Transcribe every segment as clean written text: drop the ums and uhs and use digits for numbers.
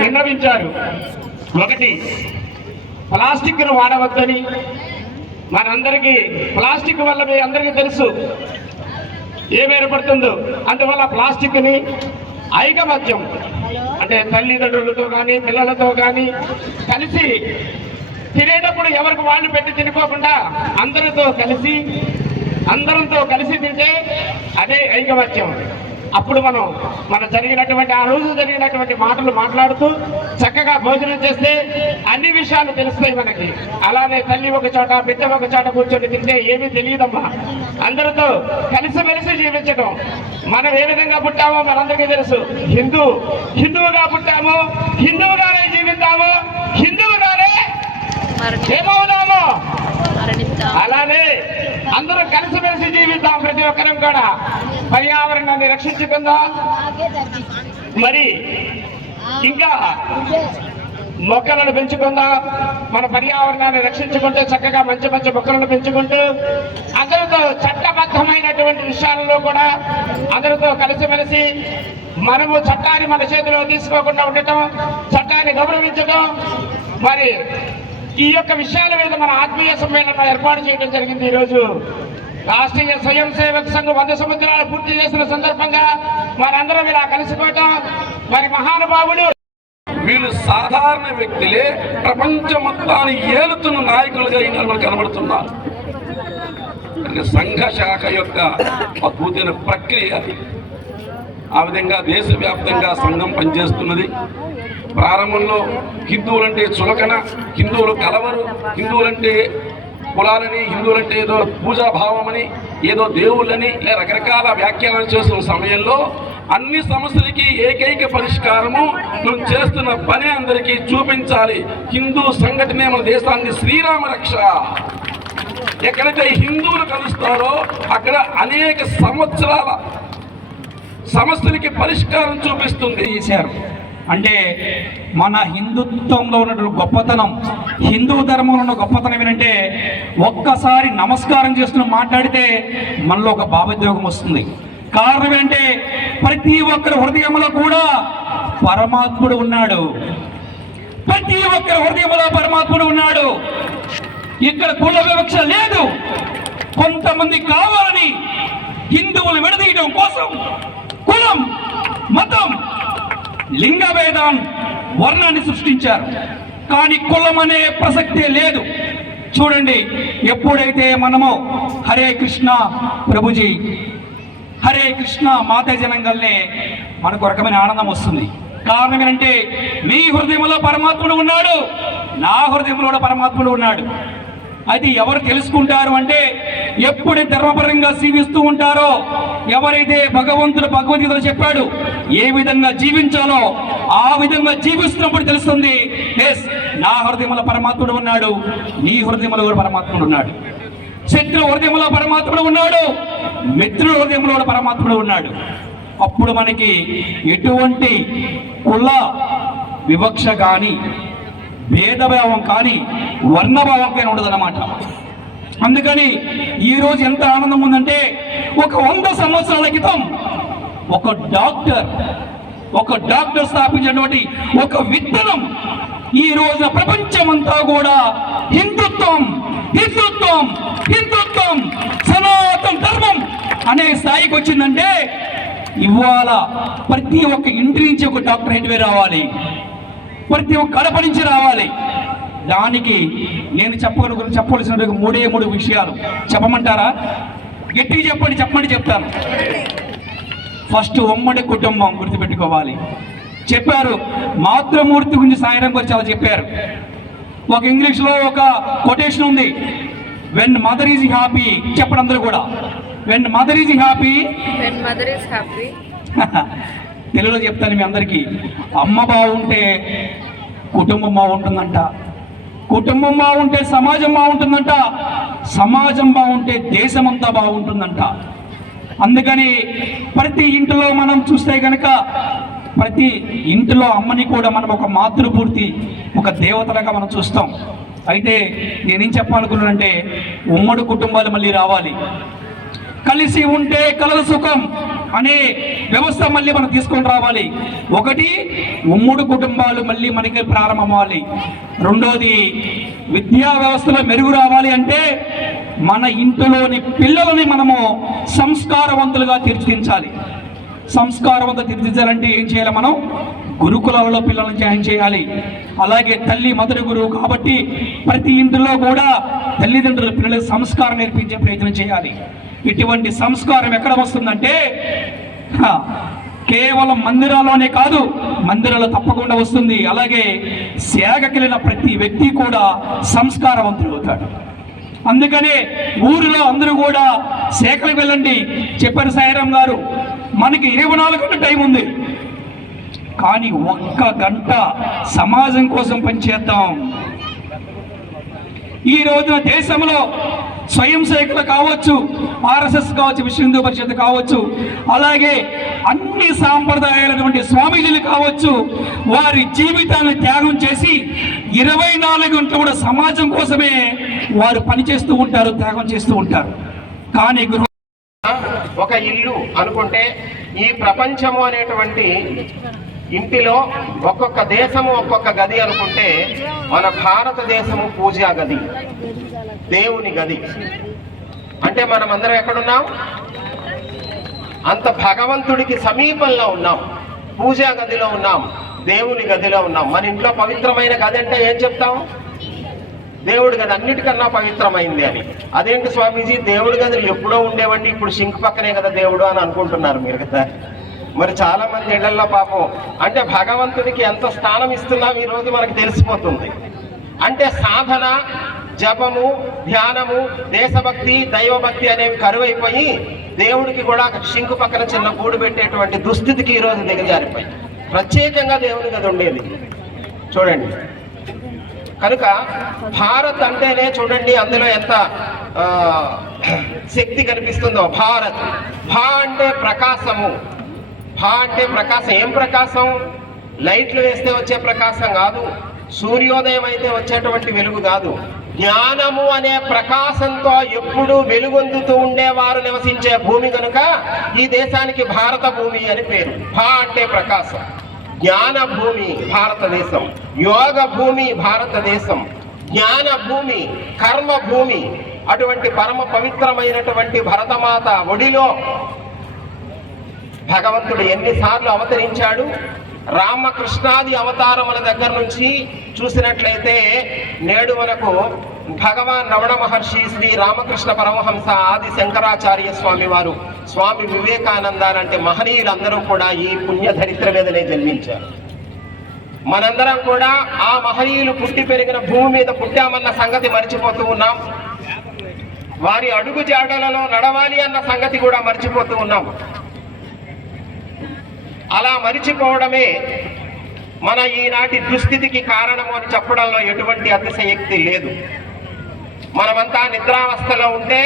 విన్నవించారు. ఒకటి, ప్లాస్టిక్ను వాడవద్దని. మనందరికీ ప్లాస్టిక్ వల్ల మీ అందరికీ తెలుసు ఏమి ఏర్పడుతుందో. అందువల్ల ప్లాస్టిక్ని ఐకమత్యం అంటే తల్లిదండ్రులతో కానీ పిల్లలతో కానీ కలిసి తినేటప్పుడు ఎవరికి వాళ్ళు పెట్టి తినుకోకుండా అందరితో కలిసి తింటే అదే ఐకమత్యం. అప్పుడు మన జరిగినటువంటి ఆ రోజు జరిగినటువంటి మాటలు మాట్లాడుతూ చక్కగా భోజనం చేస్తే అన్ని విషయాలు తెలుస్తాయి మనకి. అలానే తల్లి ఒక చోట బిడ్డ ఒక చోట కూర్చొని తింటే ఏమీ తెలియదమ్మా. అందరితో కలిసిమెలిసి జీవించడం. మనం ఏ విధంగా పుట్టామో మనందరికీ తెలుసు. హిందువుగా పుట్టాము, హిందువుగానే జీవిస్తాము, హిందువుగానే ఏమవుదాము. అలానే అందరూ కలిసిమెలిసి జీవిద్దాం. ప్రతి ఒక్కరం కూడా పర్యావరణాన్ని రక్షించుకుందాం. మరి ఇంకా మొక్కలను పెంచుకుందాం. మన పర్యావరణాన్ని రక్షించుకుంటూ చక్కగా మంచి మంచి మొక్కలను పెంచుకుంటూ అందరితో చట్టబద్ధమైనటువంటి విషయాలలో కూడా అందరితో కలిసిమెలిసి మనము చట్టాన్ని మన చేతిలో తీసుకోకుండా ఉండటం, చట్టాన్ని గౌరవించడం. మరి ఈ యొక్క విషయాల మీద మన ఆత్మీయ సమ్మేళనం ఏర్పాటు చేయడం జరిగింది. ఈరోజు రాష్ట్రీయ స్వయం సేవక సంఘం 100 సంవత్సరాలు పూర్తి చేసిన సందర్భంగా మనందరం ఇలా కలిసిపోవటం. మరి మహానుభావులు వీళ్ళు సాధారణ వ్యక్తులే ప్రపంచం మొత్తాన్ని ఏలుతున్న నాయకులుగా మనకు కనబడుతున్నారు. సంఘ శాఖ యొక్క అద్భుతమైన ప్రక్రియ. ఆ విధంగా దేశవ్యాప్తంగా సంఘం పనిచేస్తున్నది. ప్రారంభంలో హిందువులంటే చులకన, హిందువులు కలవరు, హిందువులంటే కులాలని, హిందువులంటే ఏదో పూజాభావమని, ఏదో దేవుళ్ళని ఇలా రకరకాల వ్యాఖ్యానాలు చేస్తున్న సమయంలో అన్ని సమస్యలకి ఏకైక పరిష్కారము మనం చేస్తున్న పని అందరికీ చూపించాలి. హిందూ సంఘటనే మన దేశాన్ని శ్రీరామ రక్ష. ఎక్కడైతే హిందువులు కలుస్తారో అక్కడ అనేక సంవత్సరాల సమస్యలకి పరిష్కారం చూపిస్తుంది. చేశారు అంటే మన హిందుత్వంలో ఉన్నటువంటి గొప్పతనం, హిందూ ధర్మంలో ఉన్న గొప్పతనం ఏంటంటే ఒక్కసారి నమస్కారం చేస్తూ మాట్లాడితే మనలో ఒక భావోద్వేగం వస్తుంది. కారణం ఏంటంటే ప్రతి ఒక్కరి హృదయంలో కూడా పరమాత్ముడు ఉన్నాడు. ప్రతి ఒక్కరి హృదయంలో పరమాత్ముడు ఉన్నాడు. ఇక్కడ కుల వివక్ష లేదు. కొంతమంది కావాలని హిందువులు విడదీయడం కోసం కులం, మతం, లింగ భేదం, వర్ణాన్ని సృష్టించారు. కానీ కులం అనే ప్రసక్తే లేదు. చూడండి, ఎప్పుడైతే మనము హరే కృష్ణ ప్రభుజీ, హరే కృష్ణ మాతాజనంగానే మనకు రకమైన ఆనందం వస్తుంది. కారణం ఏంటంటే మీ హృదయంలో పరమాత్ముడు ఉన్నాడు, నా హృదయంలో కూడా పరమాత్ముడు ఉన్నాడు. అది ఎవరు తెలుసుకుంటారు అంటే ఎప్పుడైతే ధర్మపరంగా జీవిస్తూ ఉంటారో, ఎవరైతే భగవంతుడు భగవద్గీతలో చెప్పాడు ఏ విధంగా జీవించాలో ఆ విధంగా జీవిస్తున్నప్పుడు తెలుస్తుంది, ఎస్ నా హృదయంలో పరమాత్ముడు ఉన్నాడు, నీ హృదయంలో కూడా పరమాత్ముడు ఉన్నాడు. శత్రు హృదయంలో పరమాత్ముడు ఉన్నాడు, మిత్రుల హృదయంలో కూడా పరమాత్ముడు ఉన్నాడు. అప్పుడు మనకి ఎటువంటి కుల వివక్ష కానీ, భేదభావం కానీ, వర్ణభావం కానీ ఉండదన్నమాట. అందుకని ఈరోజు ఎంత ఆనందం ఉందంటే ఒక 100 సంవత్సరాల క్రితం ఒక డాక్టర్ స్థాపించినటువంటి ఒక విత్తనం ఈ రోజున ప్రపంచమంతా కూడా హిందుత్వం హిందుత్వం హిందుత్వం సనాతన ధర్మం అనే స్థాయికి వచ్చిందంటే ఇవాళ ప్రతి ఒక్క ఇంటి నుంచి ఒక డాక్టర్ హెడ్వే రావాలి, ప్రతి ఒక్క కడప నుంచి రావాలి. దానికి నేను చెప్పవలసిన 3 విషయాలు చెప్పమంటారా? గట్టిగా చెప్పండి చెప్తాను. ఫస్ట్ ఉమ్మడి కుటుంబం గుర్తుపెట్టుకోవాలి. చెప్పారు మాతృమూర్తి గురించి సాయరం గురించి చాలా చెప్పారు. ఒక ఇంగ్లీష్లో ఒక కొటేషన్ ఉంది, వెన్ మదర్ ఈజ్ హ్యాపీ. చెప్పండి అందరూ కూడా, వెన్ మదర్ ఈజ్ హ్యాపీ. తెలుగులో చెప్తాను మీ అందరికీ. అమ్మ బాగుంటే కుటుంబం బాగుంటుందంట, కుటుంబం బాగుంటే సమాజం బాగుంటుందంట, సమాజం బాగుంటే దేశం అంతా బాగుంటుందంట. అందుకని ప్రతి ఇంటిలో మనం చూస్తే కనుక ప్రతి ఇంటిలో అమ్మని కూడా మనం ఒక మాతృమూర్తి, ఒక దేవతలుగా మనం చూస్తాం. అయితే నేనేం చెప్పాలనుకున్నానంటే ఉమ్మడి కుటుంబాలు మళ్ళీ రావాలి. కలిసి ఉంటే కలదు సుఖం, అనే వ్యవస్థ మళ్ళీ మనం తీసుకొని రావాలి. ఒకటి, ఉమ్మడి కుటుంబాలు మళ్ళీ మనకి ప్రారంభమవ్వాలి. రెండోది, విద్యా వ్యవస్థలో మెరుగు రావాలి అంటే మన ఇంటిలోని పిల్లలని మనము సంస్కారవంతులుగా తీర్చిదిద్దాలి. సంస్కారవంతం తీర్చిదిద్దాలంటే ఏం చేయాలి? మనం గురుకులాలలో పిల్లలను జాయిన్ చేయాలి. అలాగే తల్లి మొదటి గురువు కాబట్టి ప్రతి ఇంటిలో కూడా తల్లిదండ్రుల పిల్లలకు సంస్కారం నేర్పించే ప్రయత్నం చేయాలి. ఇటువంటి సంస్కారం ఎక్కడ వస్తుందంటే కేవలం మందిరాల్లోనే కాదు, మందిరాల్లో తప్పకుండా వస్తుంది. అలాగే సేవకెళ్ళిన ప్రతి వ్యక్తి కూడా సంస్కారవంతుడు అవుతాడు. అందుకనే ఊరిలో అందరూ కూడా సేకలకు వెళ్ళండి చెప్పారు సాయిరాం గారు. మనకి 24 గంటల టైం ఉంది, కానీ 1 గంట సమాజం కోసం పనిచేద్దాం. ఈ రోజున దేశంలో స్వయం సేవకులు కావచ్చు, ఆర్ఎస్ఎస్ కావచ్చు, విశ్వ హిందూ పరిషత్ కావచ్చు, అలాగే అన్ని సాంప్రదాయాలైనటువంటి స్వామీజీలు కావచ్చు, వారి జీవితాన్ని త్యాగం చేసి 24 గంటలు కూడా సమాజం కోసమే వారు పనిచేస్తూ ఉంటారు, త్యాగం చేస్తూ ఉంటారు. కానీ ఒక ఇల్లు అనుకుంటే ఈ ప్రపంచము అనేటువంటి ఇంటిలో ఒక్కొక్క దేశము ఒక్కొక్క గది అనుకుంటే మన భారతదేశము పూజా గది, దేవుని గది. అంటే మనం అందరం ఎక్కడున్నాం? అంత భగవంతుడికి సమీపంలో ఉన్నాం, పూజా గదిలో ఉన్నాం, దేవుని గదిలో ఉన్నాం. మన ఇంట్లో పవిత్రమైన గది అంటే ఏం చెప్తాం? దేవుడి గది అన్నిటికన్నా పవిత్రమైంది అని. అదేంటి స్వామీజీ, దేవుడి గదులు ఎప్పుడో ఉండేవండి, ఇప్పుడు సింక్ పక్కనే కదా దేవుడు అని అనుకుంటున్నారు మీరు కదా. మరి చాలా మంది ఇళ్లలో పాపం అంటే భగవంతుడికి ఎంత స్థానం ఇస్తున్నాం ఈరోజు మనకు తెలిసిపోతుంది. అంటే సాధన, జపము, ధ్యానము, దేశభక్తి, దైవభక్తి అనేవి కరువైపోయి దేవుడికి కూడా సింకు పక్కన చిన్న గూడు పెట్టేటువంటి దుస్థితికి ఈరోజు దిగజారిపోయి ప్రత్యేకంగా దేవుని గది ఉండేది చూడండి. కనుక భారత్ అంటేనే చూడండి అందులో ఎంత శక్తి కనిపిస్తుందో. భారత్, భా అంటే ప్రకాశము, భా అంటే ప్రకాశం. ఏం ప్రకాశం? లైట్లు వేస్తే వచ్చే ప్రకాశం కాదు, సూర్యోదయం అయితే వచ్చేటువంటి వెలుగు కాదు. జ్ఞానము అనే ప్రకాశంతో ఎప్పుడూ వెలుగొందుతూ ఉండేవారు నివసించే భూమి కనుక ఈ దేశానికి భారత భూమి అని పేరు. భా అంటే ప్రకాశం. జ్ఞాన భూమి భారతదేశం, యోగ భూమి భారతదేశం, జ్ఞాన భూమి, కర్మ భూమి. అటువంటి పరమ పవిత్రమైనటువంటి భరతమాత ఒడిలో భగవంతుడు ఎన్నిసార్లు అవతరించాడు. రామకృష్ణాది అవతారముల దగ్గర నుంచి చూసినట్లయితే నేడు మనకు భగవాన్ రమణ మహర్షి, శ్రీ రామకృష్ణ పరమహంస, ఆది శంకరాచార్య స్వామి వారు, స్వామి వివేకానంద లాంటి మహనీయులందరూ కూడా ఈ పుణ్యధరిత్ర మీదనే జన్మించారు. మనందరం కూడా ఆ మహనీయులు పుట్టి పెరిగిన భూమి మీద పుట్టామన్న సంగతి మర్చిపోతూ ఉన్నాం. వారి అడుగు జాడలలో నడవాలి అన్న సంగతి కూడా మర్చిపోతూ ఉన్నాం. అలా మరిచిపోవడమే మన ఈనాటి దుస్థితికి కారణము అని చెప్పడంలో ఎటువంటి అతిశయోక్తి లేదు. మనమంతా నిద్రావస్థలో ఉంటే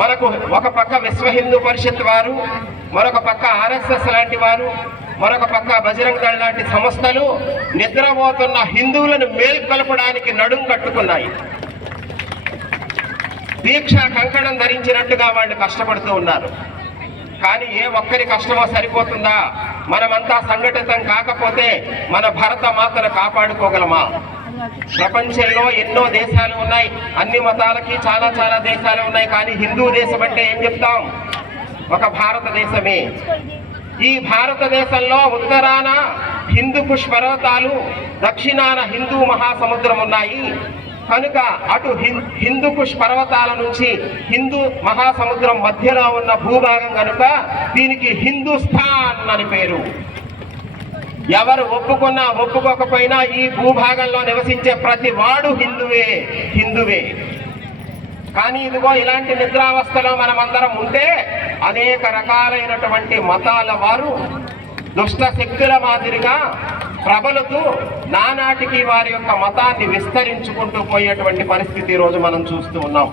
మనకు ఒక పక్క విశ్వ హిందూ పరిషత్ వారు, మరొక పక్క ఆర్ఎస్ఎస్ లాంటి వారు, మరొక పక్క బజరంగ దళ్ లాంటి సంస్థలు నిద్రపోతున్న హిందువులను మేల్కొల్పడానికి నడుం కట్టుకున్నాయి. దీక్ష కంకణం ధరించినట్టుగా వాళ్ళు కష్టపడుతూ ఉన్నారు. కానీ ఏ ఒక్కరి కష్టమో సరిపోతుందా? మనమంతా సంఘటితం కాకపోతే మన భరత మాతను కాపాడుకోగలమా? ప్రపంచంలో ఎన్నో దేశాలు ఉన్నాయి, అన్ని మతాలకి చాలా చాలా దేశాలు ఉన్నాయి. కానీ హిందూ దేశం అంటే ఏం చెప్తాం? ఒక భారతదేశమే. ఈ భారతదేశంలో ఉత్తరాన హిందూ కుష్ పర్వతాలు, దక్షిణాన హిందూ మహాసముద్రం ఉన్నాయి. కనుక అటు హిందూ కుష్ పర్వతాల నుంచి హిందూ మహాసముద్రం మధ్యలో ఉన్న భూభాగం కనుక దీనికి హిందూస్థాన్ అని పేరు. ఎవరు ఒప్పుకున్నా ఒప్పుకోకపోయినా ఈ భూభాగంలో నివసించే ప్రతి వాడు హిందువే. కానీ ఇదిగో ఇలాంటి నిద్రావస్థలో మనమందరం ఉంటే అనేక రకాలైనటువంటి మతాల వారు దుష్ట శక్తుల మాదిరిగా ప్రబలుతూ నానాటికి వారి యొక్క మతాన్ని విస్తరించుకుంటూ పోయేటువంటి పరిస్థితి ఈరోజు మనం చూస్తూ ఉన్నాం.